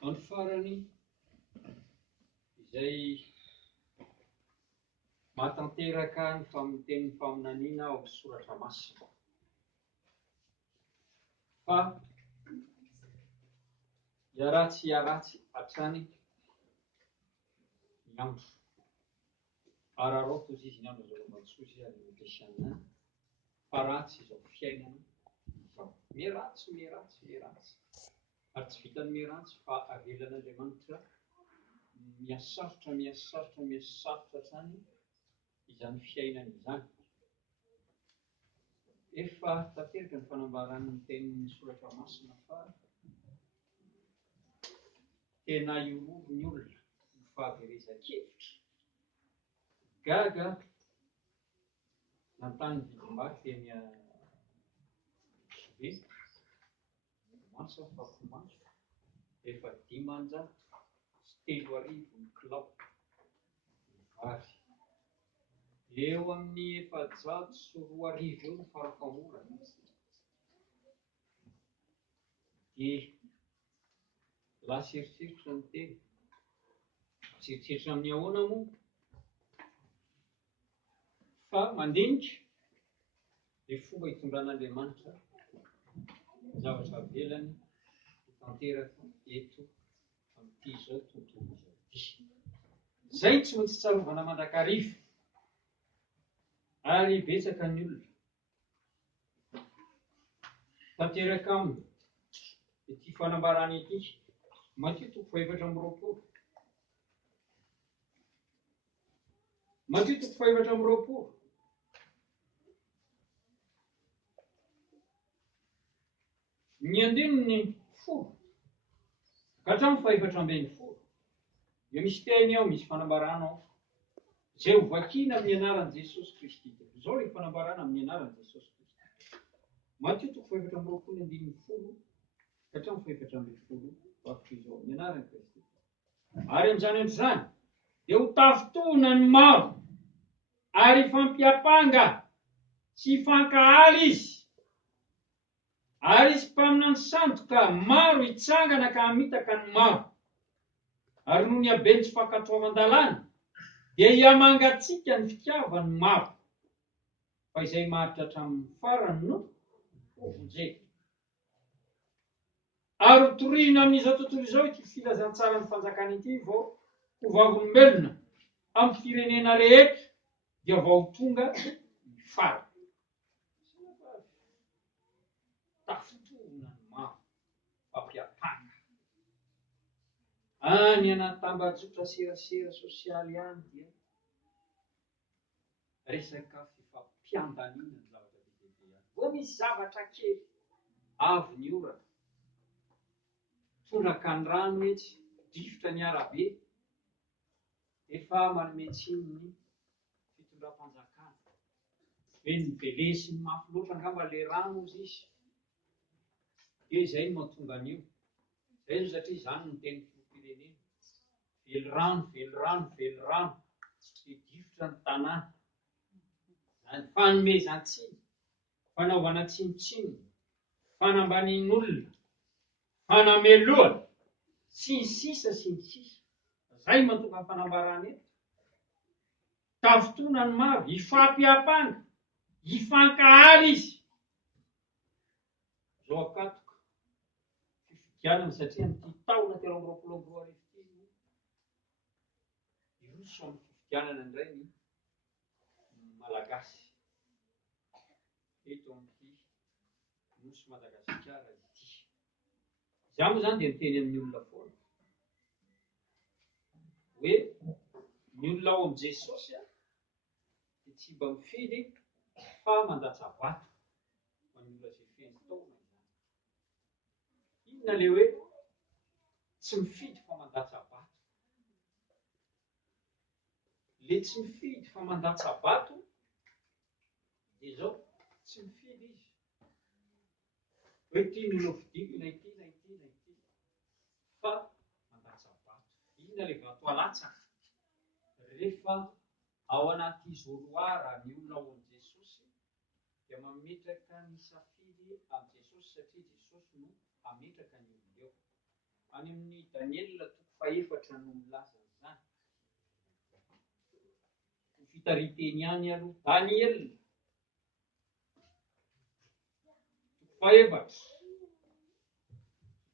Ny farany izay mahatanteraka ny tenin'ny faminaniana ao amin'ny soratra masina. Fa hiaratsy hatrany ny andro. Ary arao toy izy ny andro azo lomantsozy ary ampiasaina. Fa ratsy izao fiainana izao. Miratsy. Ary tsy vitan'ny miratsy fa avelan'Andriamanitra miasarotra hatrany izany fiainana izany. Efa tanteraka ny fanambaran'ny tenin'ny soratra masina fa tena iorovo ny olona ny fahaverezan-kevitra. Gaga nantany vidim-bary teny Sobe, masa fahafomanso, efa 503 kilao ny vary. Eo amin'ny 402 eo ny farafahorana. Dia lasa eritseritra ny teny. Eritseritra amin'ny ahoana moa? Fa mandinika dia fomba hitondran'Andriamanitra zavatra velany tanteraka eto amin'ity izao tontolo izao. Izay tsy maintsy tsarovana mandrakariva. Ary betsaka ny olona tanteraka aminy ity fanambarana ity. Mateo 7:20. Mateo 7:20. Ny andininy 10 ka hatramin'ny 740. Dia misy teny ao, misy fanambarana ao. Izay ho vakiana amin'ny anaran'i Jesosy Kristy. Izao ilay fanambarana amin'ny anaran'i Jesosy Kristy. Mateo 7:20 ka hatramin'ny 740. Vakitra izao amin'ny anaran'i Kristy. Ary amin'izany andro izany dia ho tafitona ny maro ary fampiapanga sy fankahaly izy. Ary izy mpamina ny sandoka maro hitsangana ka hamitaka ny maro. Ary noho ny habeny tsy fankatoavan-dalàna dia hiamangatsika ny fitiavan'ny maro. Fa izay maharitra hatramin'ny farany no vonjeka. Ary torina amin'izao tontolo izao ity filazantsara ny fanjakana ity vao ho vavolombelona amin'ny firenena rehetra dia vao tonga ny farany. Tafitona ny maro, fampiapana. Any anaty tambajotra serasera sosialy any dia resaka fifampiandaniana ny zavatra bebe any. Vao misy zavatra kely avy ny orana, tondraka ny rano etsy, drifotra ny arabe, efa manome tsiny ny fitondram-panjakana. Hoe ny velesy ny mafy loatra angamba ilay rano ozy izy. Dia izay no mahatonga an'io. Izay no satria izany no teny filoham-pirenena. Velo rano. Dia drifotra ny tanàna. Fanomezan-tsiny, fanaovana tsinontsiny, fanambanian'olona, fanameloana, sy ny sisa. Izay mahatonga ny fanambarana eto. Tafitona ny maro, hifampiapana, hifankahaly izy. Zao akatoka fifidianana satria amin'ity taona 2022 ity iroso amin'ny fifidianana indray ny Malagasy. Eto amin'ity nosy Madagasikara ity. Izaho moa zany dia miteny amin'ny olona foana hoe ny olona ao amin'i Jesosy dia tsy mba mifidy fa mandatsa vato ho an'ny olona izay feno taona izany. Inona ilay hoe tsy mifidy fa mandatsa vato? Ilay tsy mifidy fa mandatsa vato dia izao tsy mifidy izy. Hoe ity ny lovidiko na ity. Fa mandatsa vato. Inona ilay vato alatsaka? Rehefa ao anaty izoloara ny olona ao amin'i Jesosy dia mametraka ny safidy amin'i Jesosy satria Jesosy no ametraka ny olona eo. any amin'ny Daniela toko faefatra no milaza izany. Fitariteny ihany aloha Daniela toko faefatra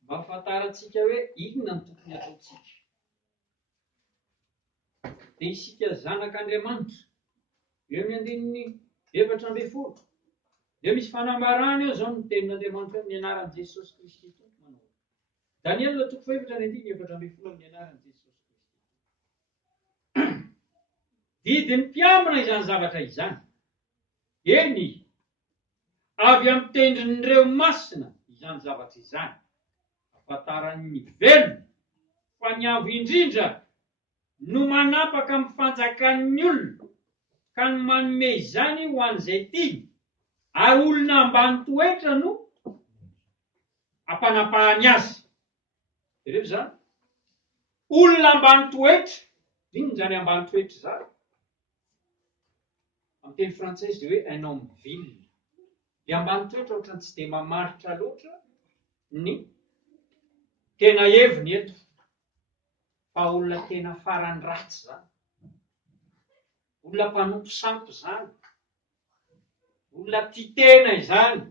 mba ahafantarantsika hoe inona ny tokony ataontsika. Dia isika zanak'Andriamanitra eo amin'ny andininy 7:10 dia misy fanambarana eo zao ny tenin'Andriamanitra amin'ny anaran'i Jesosy Kristy tompo manao. Daniela toko faefatra ny 4:10 amin'ny anaran'i Jesosy Kristy. Didiny mpiambina izany zavatra izany. Eny, avy amin'ny tendrin'ireo masina izany zavatra izany. Ahafantaran'ny velona fa ny avo indrindra no manapaka amin'ny fanjakan'ny olona ka ny manome izany ho an'izay tiany, ary olona ambany toetra no ampanapahany azy. Ireo zany olona ambany toetra, inona zany ambany toetra zany? Amin'ny teny frantsay dia hoe un homme vil. Dia ambany toetra ohatrany tsy dia mamaritra loatra ny tena heviny eto, fa olona tena farany ratsy zany, olona mpanompo sampy zany, olona tia tena izany.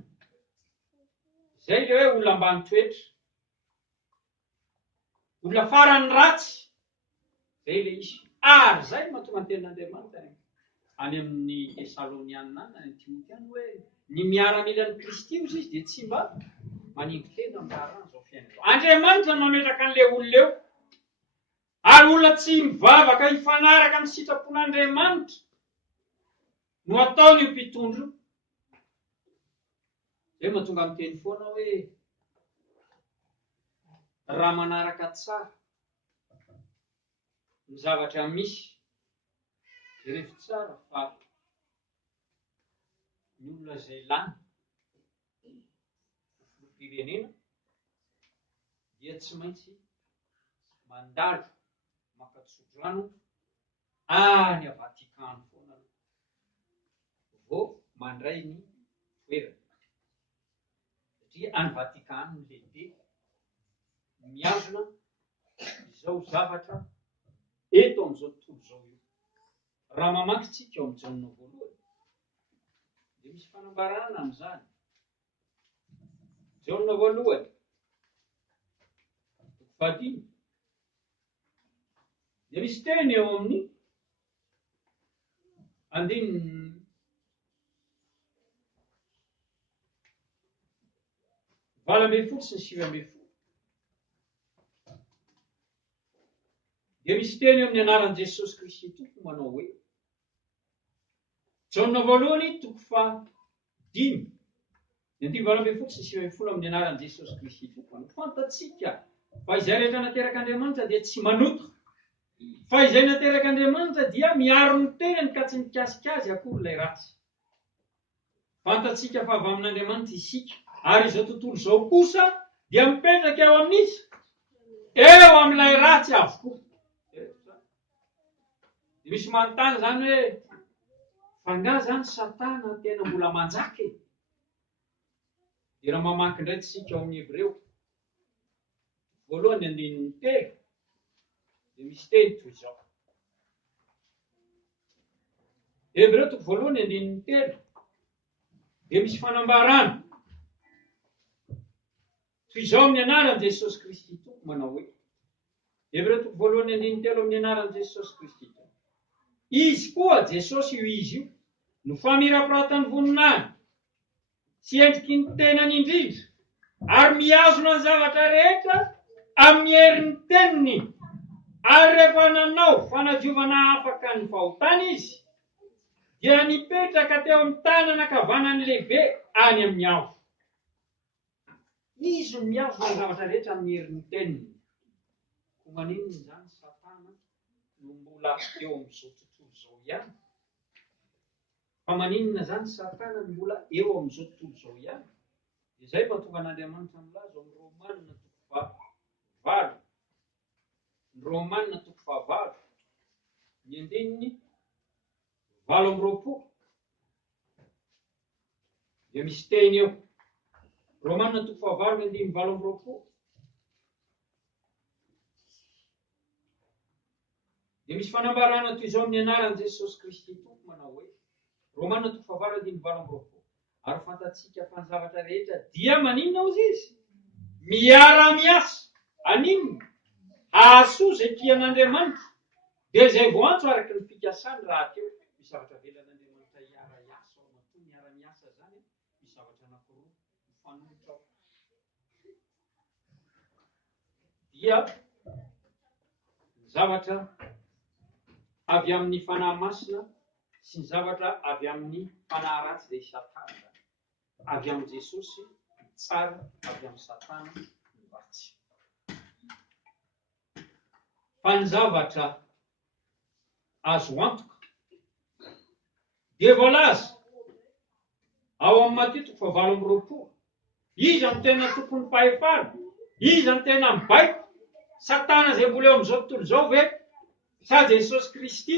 Zay ilay hoe olona ambany toetra, olona farany ratsy, zay ilay izy. Ary zay mahatonga ny tenin'Andriamanitra any amin'ny Tesalonianina any Timoteany hoe ny miaramila ny Kristy izy dia tsy mba manimby tena amin'ny raharano zao fiainana. Andriamanitra no mametraka an'ilay olona eo, ary olona tsy mivavaka hifanaraka amin'ny sitrapon'Andriamanitra no ataony io mpitondro. Zay mahatonga amin'ny teny foana hoe raha manaraka tsara ny zavatra misy, rehefa tsara fa ny olona izay lany firenena dia tsy maintsy mandalo maka-tsodrano any Vatikano foana vao mandray ny toerana. Satria any Vatikano ny lehibe miazona izao zavatra eto amin'izao tontolo izao io. Raha mamaky tsika ao amin'ny Jaona voalohany dia misy fanambarana amin'izany. Jaona voalohany 15 dia misy teny eo amin'ny 8:20 sy 9:20. Dia misy teny eo amin'ny anaran'i Jesosy Kristy tompo manao hoe Jaona voalohany 5:5 dia 8:20 sy 9:20 amin'ny anaran'i Jesosy Kristy tompo manao. Fantatsika fa izay rehetra nateraka Andriamanitra dia tsy manoto, fa izay nateraka Andriamanitra dia miaro ny tenany ka tsy mikasika azy akory ilay ratsy. Fantatsika fa avy amin'Andriamanitra isika, ary izao tontolo izao kosa dia mipetraka eo amin'izy, eo amin'ilay ratsy avokoa. Misy manontany zany hoe fa nga zany Satana tena mbola manjaka e? Dia raha mamaky indray tsika ao amin'ny Hebreo 1:3 dia misy teny toy izao. Hebreo 1:3 dia misy fanambarana toy izao amin'ny anaran'i Jesosy Kristy tompo manao hoe Hebreo 1:3 amin'ny anaran'i Jesosy Kristy tompo. Izy koa Jesosy io izy io no famirapiratany voninahiny sy endriky ny tenany indrindra, ary mihazona ny zavatra rehetra amin'ny herin'ny teniny, ary rehefa nanao fanadiovana afaka ny vahotany izy dia nipetraka teo amin'ny tanana ankavanany lehibe any amin'ny avo. Izy no mihazona ny zavatra rehetra amin'ny herin'ny teniny. Ho maninona izany Satana no mbola eo amin'izao tontolo izao ihany? Fa maninona zany Satana no mbola eo amin'izao tontolo izao ihany? Izay mahatonga an'Andriamanitra milaza amin'ny Romanina 8:9. Romanina 8:9 ny andininy 8:20 dia misy teny eo. Romanina 8:9 ny andininy 8:20 Dia misy fanambarana toy izao amin'ny anaran'i Jesosy Kristy tompo manao hoe Romana 8:20. Ary fantatsika fa ny zavatra rehetra dia maninona ozy izy? Miara-miasa. Aninona? Ahasoa izay tian'Andriamanitra. Dia izay voantso araky ny fikasany raha teo. Misy zavatra velan'Andriamanitra hiara-iasa ao matoa miara-miasa zany. Misy zavatra anankiroa mifanohitra ao. Dia ny zavatra avy amin'ny fanahy masina sy ny zavatra avy amin'ny fanahy ratsy dia Satana. Avy amin'ny Jesosy tsara, avy amin'ny Satana ny ratsy. Fa ny zavatra azo antoka dia voalaza ao amin'ny Matteo 7:20. Iza no tena tompon'ny fahefana? Iza no tena mibaiko? Satana izay mbola eo amin'izao tontolo izao ve? Sa Jesosy Kristy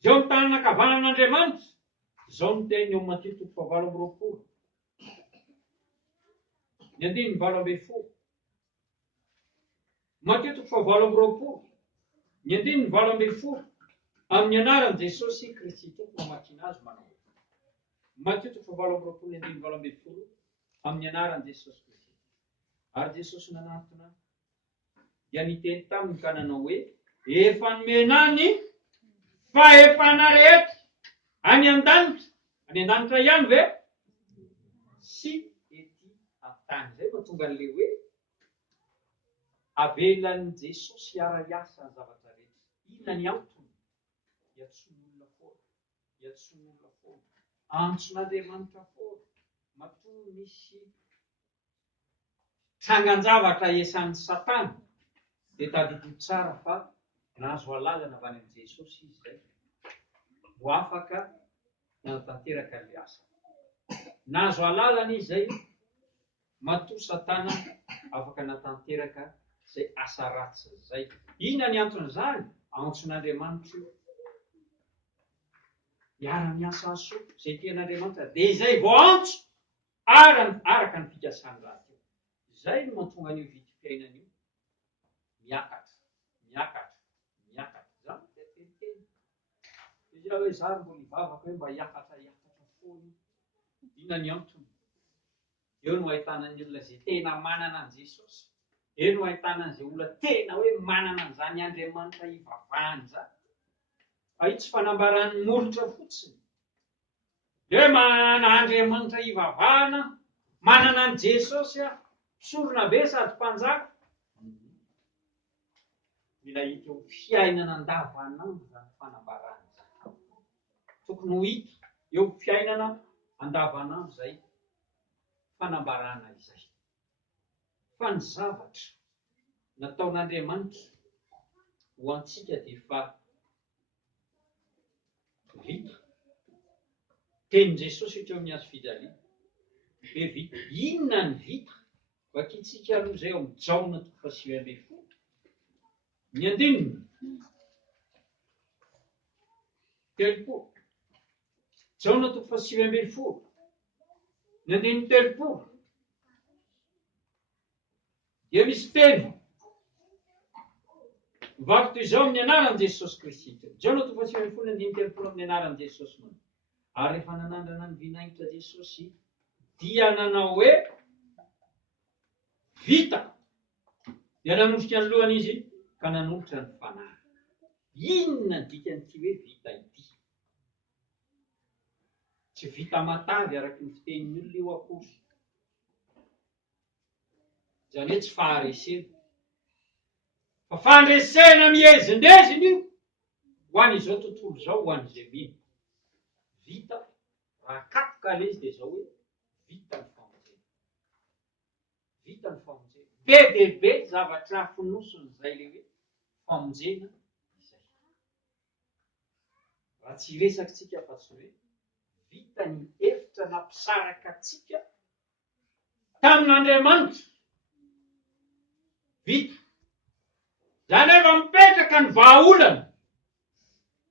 izao ny tanana ankavanan'Andriamanitra? Izao no teny eo amin'ny Matteo 7:20. Ny 9:20. Matteo 7:20. Ny 9:20. Amin'ny anaran'i Jesosy Kristy tompo mamakiana azy manao. Matteo 7:20, ny 9:20. Amin'ny anaran'i Jesosy Kristy. Ary Jesosy nanantona dia niteny taminy ka nanao hoe efa nomena ny fahefana rehetra any an-danitra. Any an-danitra ihany ve? Sy ety an-tany. Izay mahatonga an'ilay hoe avelan'i Jesosy hiara-iasa ny zavatra rehetra. Inona ny antony? Hiantsoan'olona foana. Hiantsoan'olona foana. Antson'Andriamanitra foana. Matoa misy trangan-javatra esan'ny Satana. Dia tadidi tsara fa nahazo alalana avy any amin'ny Jesosy izy izay. Ho afaka nanatanteraka ilay asa. Nahazo alalana izy izay. Matoa Satana afaka nanatanteraka izay asa ratsy izay. Inona ny anton'izany? Antson'Andriamanitra io. Miara-miasa asoa izay tian'Andriamanitra. Dia izay voantso araka ny fikasany raha teo. Izay no mahatonga an'io vitim-piainana io. Miakatra. Zany tetenteny. Izy hoe zary mbola hivavaka hoe mba hiakatra foana. Inona ny antony? Eo no ahitana ny olona izay tena manana an Jesosy. Eo no ahitana izay olona tena hoe manana an'izany Andriamanitra hivavahany izany. Fa io tsy fanambaran'ny molotra fotsiny. Hoe manana Andriamanitra hivavahana, manana an Jesosy sorona be sady mpanjaka. Mila hita eo fiainana andavanandro zany fanambarana izany. Tokony ho hita eo fiainana andavanandro izay fanambarana izay. Fa ny zavatra nataon'Andriamanitra ho antsika dia efa vita. Tenin Jesosy teo amin'ny hazo fijaliana. Be vita. Inona ny vita? Vakitsika aloha izay eo amin'ny Jaona 9:20. Ny 9. Telopolo. Jaona 9:20. Ny 9:30. Dia misy teny mivaky toy izao amin'ny anaran'i Jesosy Kristy. Jaona 9:20, ny 9:30 amin'ny anaran'i Jesosy manao. Ary rehefa nanandrana ny vinaingitra Jesosy dia nanao hoe vita. Dia nanosika ny lohan'izy ka nanolotra ny fanahy. Inona ny dikan'ity hoe vita ity? Tsy vita matavy araky ny fitenin'olona io akory. Izany hoe tsy faharesena. Fa fandresena miezindezina io. Ho an'izao tontolo izao, ho an'izay mino. Vita, raha kapoka ilay izy dia izao hoe vita ny famonjena. Vita ny famonjena. Be dia be zavatra fonosony izay ilay hoe famonjena izay. Raha tsy resaky tsika fa tsy hoe vita ny hevitra nampisaraka atsika tamin'Andriamanitra. Vita. Izany efa mipetraka ny vahaolana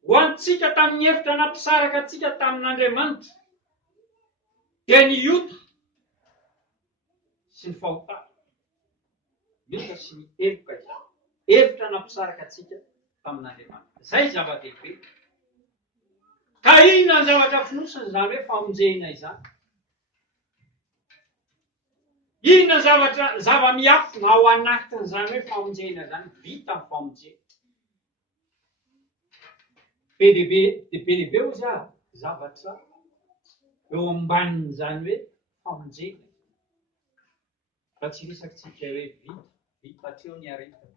ho antsika tamin'ny hevitra nampisaraka atsika tamin'Andriamanitra. Dia ny iota sy ny fahotana. Iota sy ny eloka izany. Hevitra nampisaraka atsika tamin'Andriamanitra. Zay zava-dehibe. Ka inona ny zavatra fonosiny izany hoe famonjena izany? Inona ny zava-miafina ao anatin'izany hoe famonjena izany? Vita ny famonjena. Be dehibe ozy zavatra eo ambanin'izany hoe famonjena. Fa tsy resakintsika hoe vita hatreo ny aretina,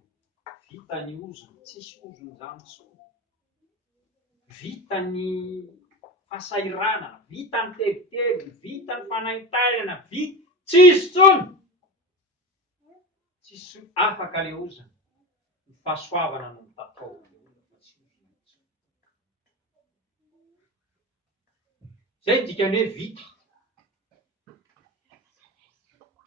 vita ny ozony, tsisy ozony izany intsony. Vita ny fahasairana, vita ny tebotebo, vita ny fanaintainana, tsisy intsony. Tsisy afaka ilay ozony. Ny fahasoavana no mitatao. Zay dikany hoe vita.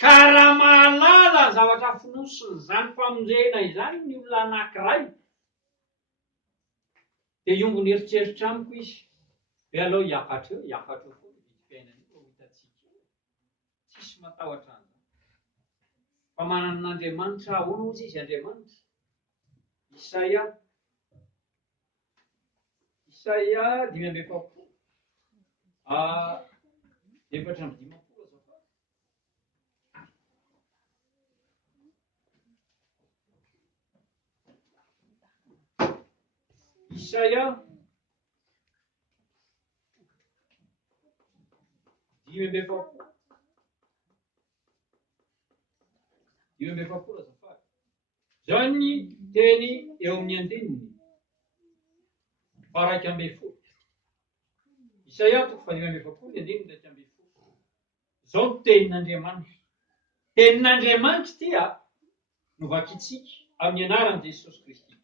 Ka raha mahalala ny zavatra fonosiny izany famonjena izany ny olona anankiray, dia iombony eritreritra amiko izy. Hoe aleo hiakatra eo foana vidim-piainana io hitatsika. Tsisy matahotra an'izany. Fa manana Andriamanitra, ahoana ozy izy Andriamanitra? Isaia 5:4. 4:5 azafady. Isaia 5:4. 5:4 azafady. Zao ny teny eo amin'ny andininy. 1:12. Isaia 5:4, andininy 1:12. Zao ny tenin'Andriamanitra. Tenin'Andriamanitra tia no vakitsika amin'ny anaran'i Jesosy Kristy.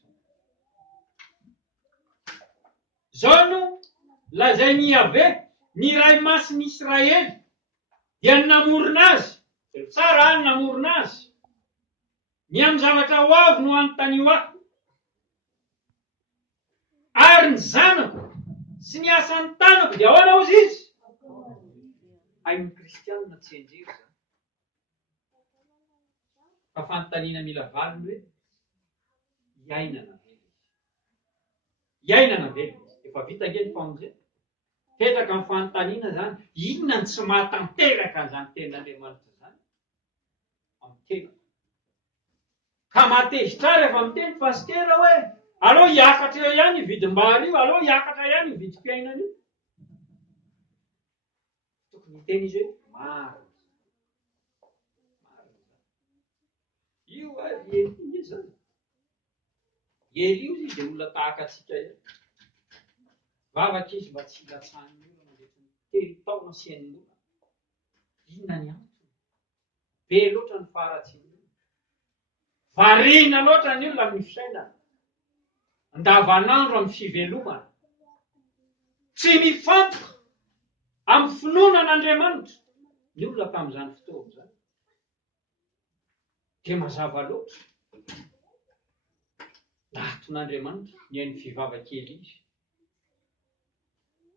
Zao no lazainy Iavé, ny iray masin'i Israely, dia namorona azy. Tsara any namorona azy. Ny amin'ny zavatra ho avy no anontany ho ahy. Ary ny zanako sy ny asan'ny tanako dia ahoana ozy izy? Ain'ny kristianina tsy enjery zany. Fa fanontaniana mila valiny hoe iainana velona. Iainana velona. Efa vita ange ny famonjena. Petraka amin'ny fanontaniana zany, inona ny tsy mahatanteraka an'izany tenin'Andriamanitra zany? Amin'ny tena. Ka matezitra rehefa miteny pasitera hoe aleo hiakatra eo ihany hividim-bary io, aleo hiakatra ihany hividim-piainana io. Tokony hiteny izy hoe maro. Io Eli zany. Eli io izy dia olona tahaka atsika ihany. Vavaka izy mba tsy hilatsahany io mandritra ny 3 taona sy 9 mona. Inona ny antony? Be loatra ny faharatsiana. Variana loatra ny olona amin'ny fisainana. Andavanandro amin'ny fivelomana. Tsy mifantoka amin'ny finoanan'Andriamanitra. Ny olona tamin'izany fotoana izany. Dia mazava loatra. Nahaton'Andriamanitra ny hain'ny vivavakely izy.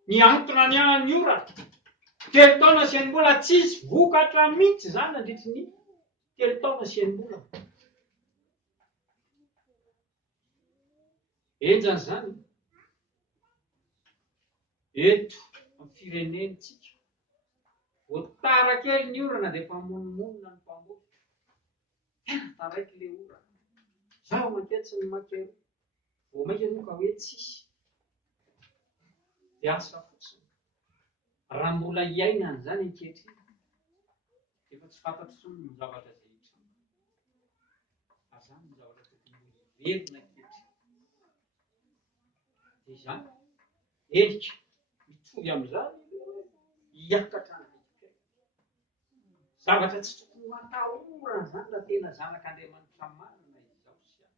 Ny antona ny an'ny orana. 3 taona sy 9 mbola tsisy vokatra mihitsy zany nandritry ny 3 taona sy 9 mbola. Enjany zany. Eto amin'ny firenentsika. Tara kely ny orana dia mpamonomonina ny mpamboly. Taraiky ilay orana. Zaho manketsy ny makero. Vao mainka moa ka hoe tsisy. Dia asa fotsiny. Raha mbola iainana izany ankehitriny. Efa tsy fantatro intsony ny zavatra izay hitranga. Azany ny zavatra tokony velona ankehitriny. Dia izany. Elika. Mitovy amin'izany hiakatra ny vidim-piainana. Zavatra tsy tokony matahorana izany raha tena zanak'Andriamanitra marina izao sy aho.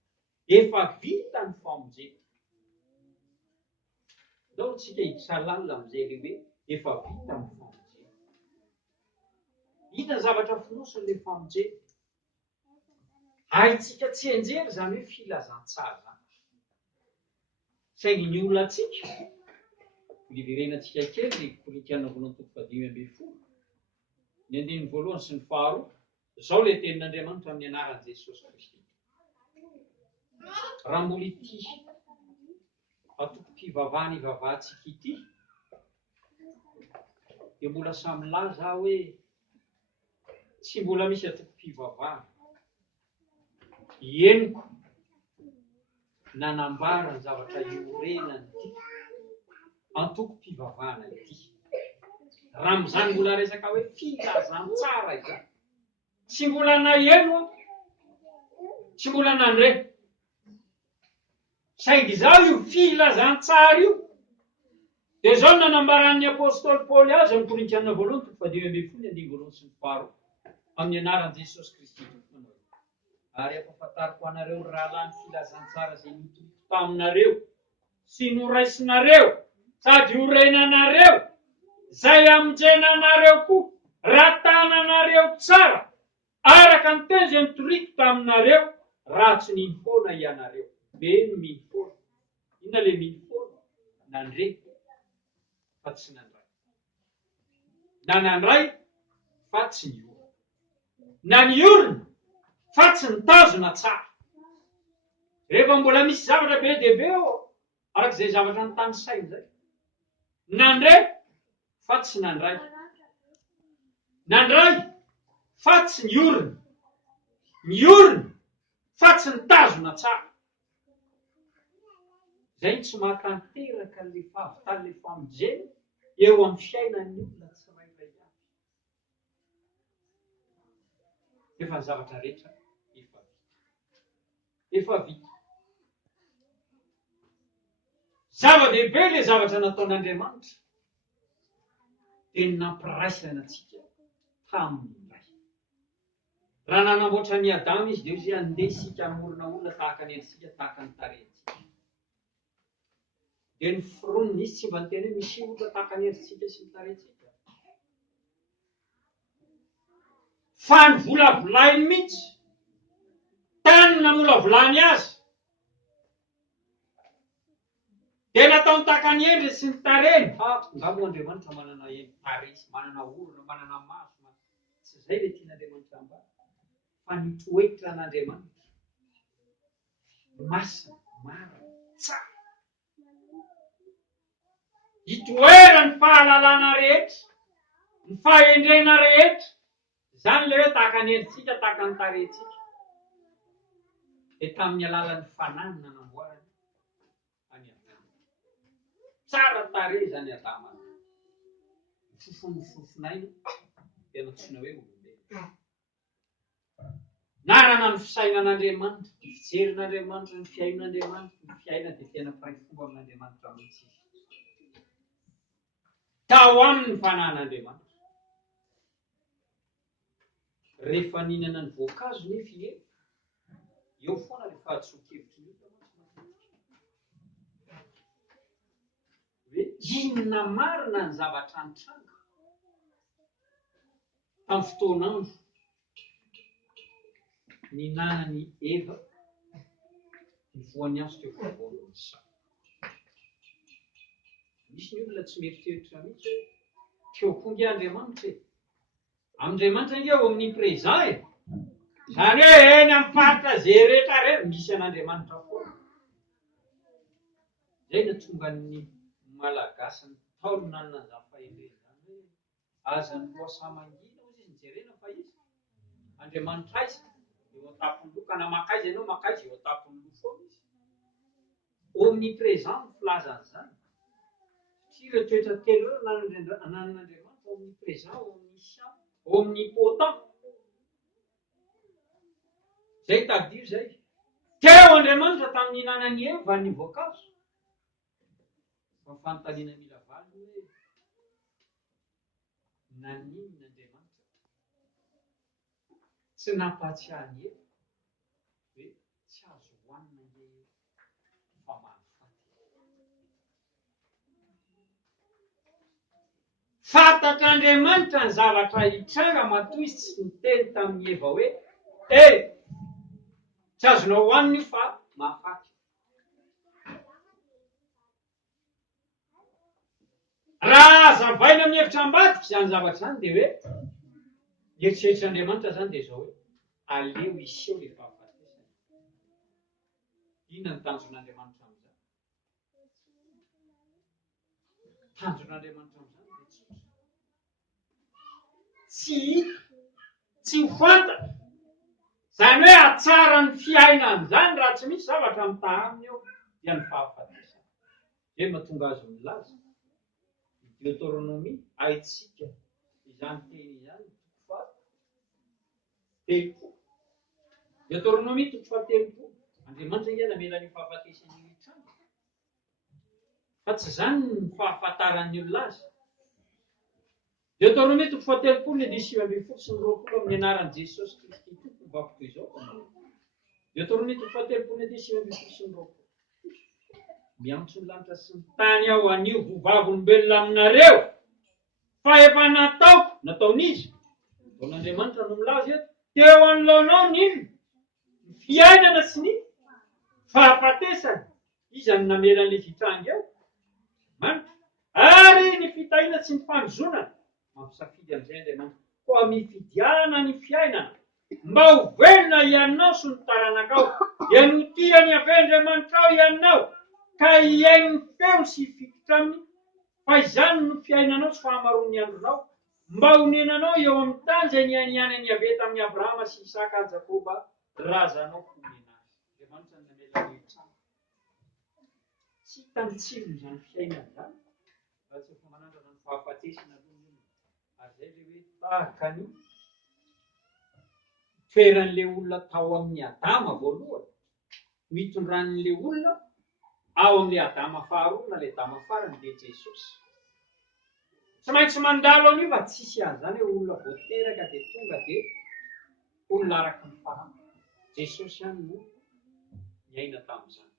Efa vita ny famonjena. Ndao tsika hisalalina amin'izay lehibe efa vita ny famonjena. Inona ny zavatra fonosin'ilay famonjena? Haitsika tsy enjery izany hoe filazantsara zany. Saingy ny olona atsika, liverenantsika kely ny Korinthiana 5:12. Ny andininy 1 sy ny 2. Zao ilay tenin'Andriamanitra amin'ny anaran'i Jesosy Kristy. Raha mbola ity atoko-pivavahana ivavahantsika ity, dia mbola samy laza hoe tsy mbola misy atoko-pivavahana. Henoko nanambara ny zavatra iorenany ity antoko-pivavahana ity. Raha amin'izany mbola resaka hoe filazantsara izany, tsy mbola naheno, tsy mbola nandre. Saingy izao io filazantsara io, dia zao nanambaran'ny apôstôly Paoly azy amin'ny Korintiana voalohany toko 10:10 sy 12 amin'ny anaran'i Jesosy Kristy tomponareo. Ary ampahafantariko anareo rahalahy filazantsara izay notoriko taminareo sy noraisinareo sady orenanareo, izay amonjenanareo koa ratananareo tsara araka ny teny izay notoriko taminareo, raha tsy nino foana ianareo. Be no mino foana. Inona le mino foana? Nandre fa tsy nandray. Na nandray fa tsy niorina. Na niorina fa tsy nitazona tsara. Rehefa mbola misy zavatra be dia be ao, arak'izay zavatra notany saina izay. Nandre fa tsy nandray. Nandray fa tsy niorina. Niorina fa tsy nitazona tsara. Izay tsy mahatanteraka ilay fahavitana ilay famonjena eo amin'ny fiainan'ny olona tsirairay avy. Efa ny zavatra rehetra efa vita. Efa vita. Zava-dehibe ilay zavatra nataon'Andriamanitra dia nampiraisana antsika tamin'ny iray. Raha nanamboatra ny Adama izy dia izy andeha isika hamorona olona tahaka ny endritsika, tahaka ny tarehintsika. Dia ny fironiny izy tsy mba niteny hoe misy olona tahaka ny endritsika sy ny tarehintsika. Fa ny volavolainy mihitsy, tany namolavolany azy, dia nataony tahaka ny endry sy ny tarehiny. Ngamba Andriamanitra manana endry tarehy, manana orona, manana maso. Tsy izay ilay tian'Andriamanitra ambara. Fa ny toetra an'Andriamanitra masina, marina, tsara. Itoerany fahalalana rehetra, ny fahendrena rehetra, izany ilay hoe tahaka ny endritsika, tahaka ny tarehintsika. Dia tamin'ny alalan'ny fanahy nanamboarany any Adama. Tsara tarehy izany Adama. Fofony fofonaina dia natsoina hoe olombelona. Nanana ny fisainan'Andriamanitra, ny fijerin'Andriamanitra, ny fiainan'Andriamanitra, ny fiaina dia fiaina piray fomba amin'Andriamanitra mihitsy. Tao aminy ny fanan'Andriamanitra. Rehefa ninana ny voankazo nefa eny, eo foana ilay fahadsoan-kevitry ny hoe inona marina ny zavatra nitranga tamin'ny fotoan'andro ninanany Eva ny voan'ny hazo teo afovoan'ny saka. Misy ny olona tsy mieritreritra mihitsy hoe teo konga Andriamanitra e. Andriamanitra inge eo amin'ny présent e. Izany hoe eny amin'ny faritra izay rehetra rehetra misy an'Andriamanitra foana. Izay no tonga ny malagasy ny taolina an'izany fahendrena izany hoe aza ny lohasamangina hozy izy nijerena fa izy Andriamanitra aiza eo an-tapon'ny loha, ka na makaiza ianao makaiza eo an-tapon'ny loha foana izy. Omniprésent ny filazan'izany. Satria ireo toetra telo ireo ananan'Andriamanitra, omniprésent, omniscient, omnipotent. Zay tadio zay. Teo Andriamanitra tamin'ny hinanany Eva ny voankazo. Fa fanontaniana mila valiny hoe naninona Andriamanitra tsy nampahatsiahany Eva hoe tsy azo hohanina nge fa mahafantatra. Fantatr'Andriamanitra ny zavatra hitranga matoy izy tsy niteny tamin'ny Eva hoe tsy azonao hohanina io fa mahafaty. Raha azavaina amin'ny hevitra ambadika izany zavatra izany dia hoe eritreritran'Andriamanitra izany dia izao hoe aleo iseho ilay fahafatesana. Inona ny tanjon'Andriamanitra amin'izany? tanjon'Andriamanitra amin'izany tsy ho fantatra. Izany hoe atsara ny fiainana izany raha tsy misy zavatra mitaha aminy eo dia ny fahafatesana. Izay mahatonga azy milaza. Deutéronomie haitsika izany teny izany telopolo. Deutéronomie toko fahatelopolo. Andriamanitra ingana mila ny fahafatesana io trano. Fa tsy izany ny fahafantaran'ny olona azy. Deutéronomie toko fahatelopolo ny andiny 9:20 amin'ny anaran'i Jesosy Kristy tompony vakoka izao. Deutéronomie toko fahatelopolo ny andiny 9:20. Miantso ny lanitra sy ny tany aho anio vovavolombelona aminareo fa efa nataon'izy Nataon'Andriamanitra no milaza eto teo anoloanao ny fiainana sy ny fahafatesana. Izy any namela an'ilay vitranga eo manitra ary ny fitahiana sy ny fanozonana mampisafidy amin'izay Andriamanitra koa mifidiana ny fiainana mba ho velona ianao sy ny taranakao dia no tiany avy Andriamanitra ao ianao ka iainy ny feo sy hifikotra aminy fa izany no fiainanao sy fahamaroan'ny andronao mba honenanao eo amin'ny tany izay niainiany ny avy tamin'ny Abrahama sy Isaka ary Jakoba razanao homen'azy. Andriamanitra ny namela ny trano. Tsy hitany tsiro izany fiainana izany raha tsy efa manandrana ny fahafatesana aloha. Ary izay ilay hoe tahaka ny toeran'ilay olona tao amin'ny Adama voalohany mitondran'ilay olona ao amin'ilay Adama faharoa na ilay Adama farany dia Jesosy. Tsy maintsy mandalo an'io fa tsisy an'izany hoe olona voateraka dia tonga dia olona araka ny fahana. Jesosy ihany no niaina tamin'izany.